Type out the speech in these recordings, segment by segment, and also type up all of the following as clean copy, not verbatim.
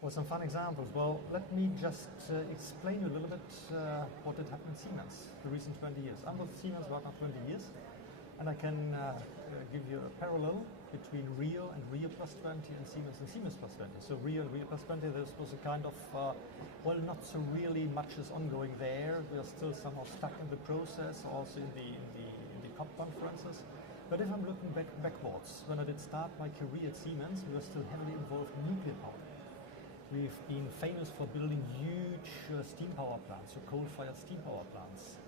Well, some fun examples. Well, let me just explain a little bit what did happen in Siemens the recent 20 years. I'm with Siemens right now 20 years, and I can give you a parallel between Rio and Rio plus 20 and Siemens plus 20. So Rio and Rio plus 20, this was a kind of, well, not so really much is ongoing there. We are still somehow stuck in the process, also in the COP conferences. But if I'm looking backwards, when I did start my career at Siemens, we were still heavily involved in nuclear power. We've been famous for building huge steam power plants, so coal-fired steam power plants.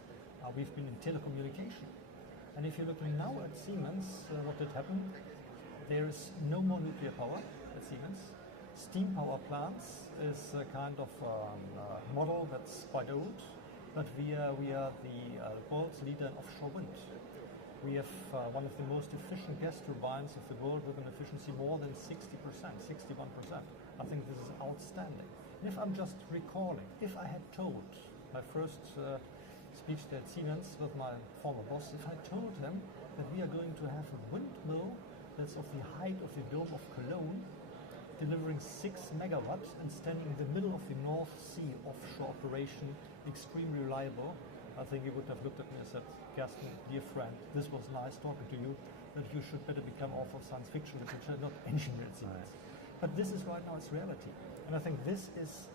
We've been in telecommunication. And if you're looking now at Siemens, what did happen? There is no more nuclear power at Siemens. Steam power plants is a kind of model that's quite old, but we are the world's leader in offshore wind. We have one of the most efficient gas turbines of the world with an efficiency more than 60%, 61%. I think this is outstanding. And if I'm just recalling, if I had told my first speech there at Siemens with my former boss, if I told him that we are going to have a windmill that's of the height of the Dome of Cologne, delivering 6 megawatts and standing in the middle of the North Sea offshore operation, extremely reliable, I think he would have looked at me and said, Kersten, dear friend, this was nice talking to you, but you should better become author of science fiction literature, not engineer at Siemens. But this is right now its reality. And I think this is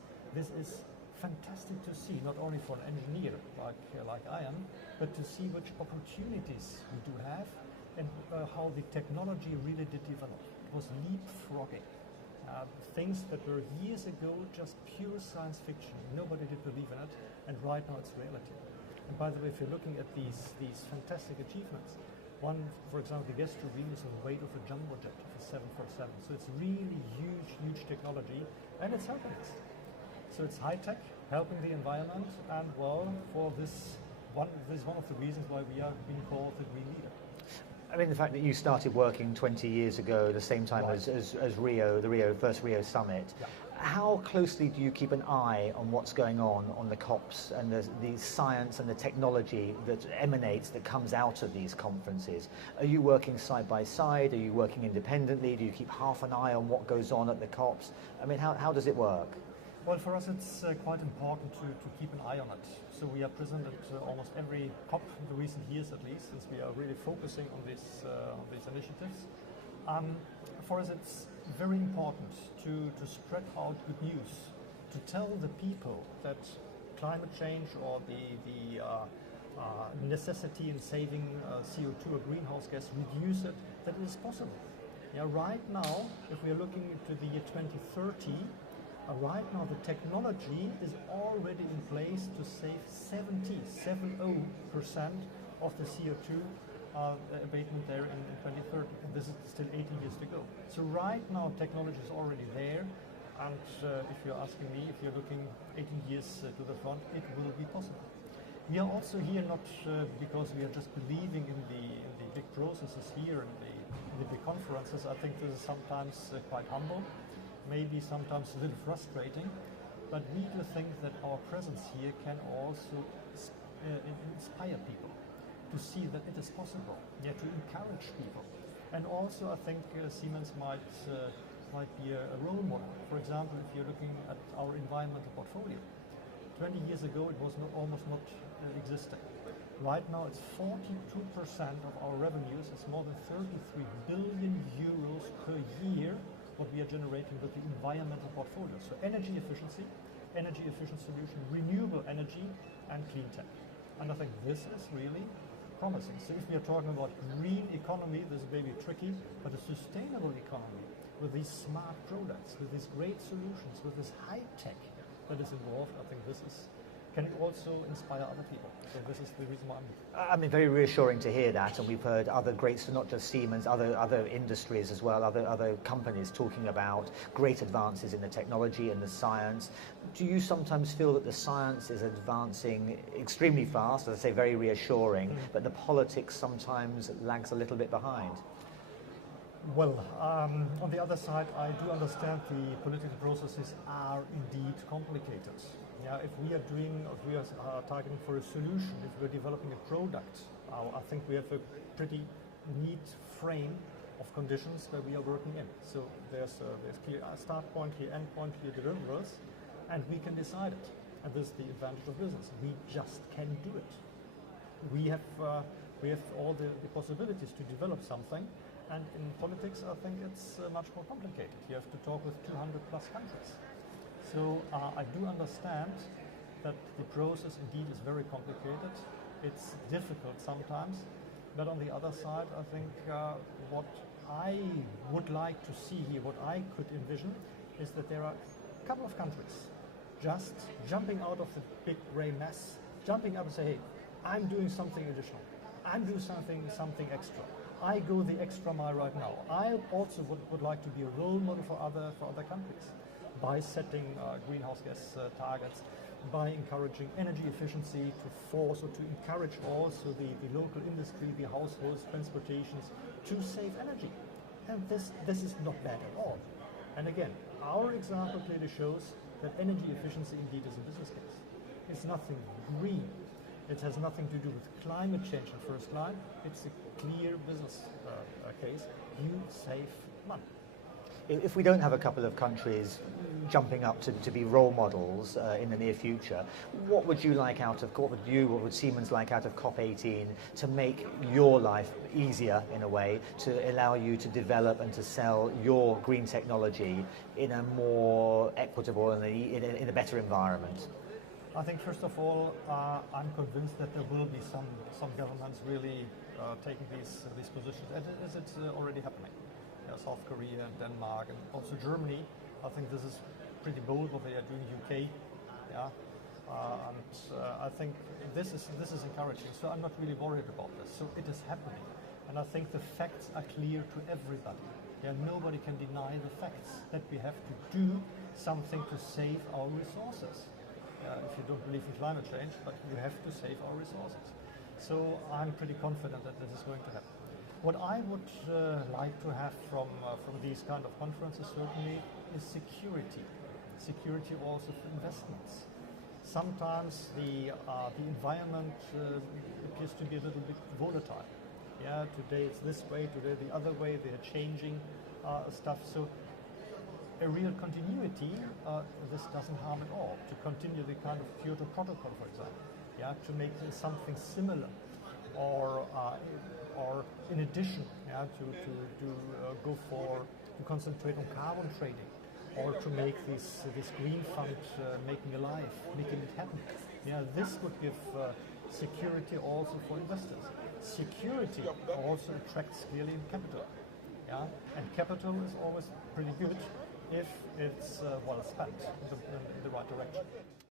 fantastic to see, not only for an engineer like I am, but to see which opportunities we do have and how the technology really did develop. It was leapfrogging. Things that were years ago just pure science fiction. Nobody did believe in it, and right now it's reality. And by the way, if you're looking at these fantastic achievements, one, for example, the gas turbine is the weight of a jumbo jet of a 747. So it's really huge technology, and it's helping us. So it's high tech, helping the environment, and well, this is one of the reasons why we are being called the green leader. I mean, the fact that you started working 20 years ago, the same time as Rio, the first Rio summit. Yeah. How closely do you keep an eye on what's going on the COPs and the science and the technology that emanates, that comes out of these conferences? Are you working side by side? Are you working independently? Do you keep half an eye on what goes on at the COPs? I mean, how does it work? Well, for us it's quite important to keep an eye on it. So we are present at almost every COP in the recent years at least, since we are really focusing on these initiatives. For us it's very important to spread out good news, to tell the people that climate change or the necessity in saving CO2 or greenhouse gas, reduce it, that it is possible. Yeah, right now, if we are looking into the year 2030, right now the technology is already in place to save 70% of the CO2 abatement there in 2030, and this is still 18 years to go. So right now technology is already there, and if you're asking me, if you're looking 18 years to the front, it will be possible. We are also here not because we are just believing in the big processes here in the big conferences. I think this is sometimes quite humble, maybe sometimes a little frustrating, but we do think that our presence here can also inspire people to see that it is possible, to encourage people. And also I think Siemens might be a role model. For example, if you're looking at our environmental portfolio, 20 years ago it was almost not existing. Right now it's 42% of our revenues. It's more than 33 billion euros per year what we are generating with the environmental portfolio. So energy efficient solution, renewable energy, and clean tech. And I think this is really promising. So if we are talking about green economy, this is maybe tricky, but a sustainable economy with these smart products, with these great solutions, with this high tech that is involved, I think this can also inspire other people. So this is the reason why I mean, very reassuring to hear that, and we've heard other greats, not just Siemens, other industries as well, other companies talking about great advances in the technology and the science. Do you sometimes feel that the science is advancing extremely fast, as I say, very reassuring, but the politics sometimes lags a little bit behind? Well, on the other side, I do understand the political processes are indeed complicated. Yeah, if we are targeting for a solution, if we're developing a product, I think we have a pretty neat frame of conditions where we are working in. So there's clear start point here, end point here, deliverables, and we can decide it. And this is the advantage of business. We just can do it. We have all the possibilities to develop something, and in politics I think it's much more complicated. You have to talk with 200 plus countries. So I do understand that the process indeed is very complicated. It's difficult sometimes, but on the other side I think what I would like to see here, what I could envision, is that there are a couple of countries just jumping out of the big grey mess, jumping up and say, hey, I'm doing something additional. I'm doing something extra. I go the extra mile right now. I also would like to be a role model for other countries by setting greenhouse gas targets, by encouraging energy efficiency to force or to encourage also the local industry, the households, transportations to save energy. And this is not bad at all. And again, our example clearly shows that energy efficiency indeed is a business case. It's nothing green. It has nothing to do with climate change in first line. It's a clear business case. You save money. If we don't have a couple of countries jumping up to be role models in the near future, what would Siemens like out of COP18 to make your life easier in a way, to allow you to develop and to sell your green technology in a more equitable and in a better environment? I think first of all, I'm convinced that there will be some governments really taking these positions, as it's already happening. South Korea and Denmark and also Germany. I think this is pretty bold what they are doing. UK, I think this is encouraging. So I'm not really worried about this. So it is happening, and I think the facts are clear to everybody. Nobody can deny the facts that we have to do something to save our resources. If you don't believe in climate change, but you have to save our resources. So I'm pretty confident that this is going to happen. What I would like to have from these kind of conferences certainly is security. Security also for investments. Sometimes the environment appears to be a little bit volatile. Today it's this way, today the other way. They are changing stuff. So a real continuity, this doesn't harm at all. To continue the kind of Kyoto Protocol, for example, to make something similar, or in addition, to concentrate on carbon trading, or to make this green fund making alive, making it happen. This would give security also for investors. Security also attracts clearly capital. And capital is always pretty good if it's well spent in the right direction.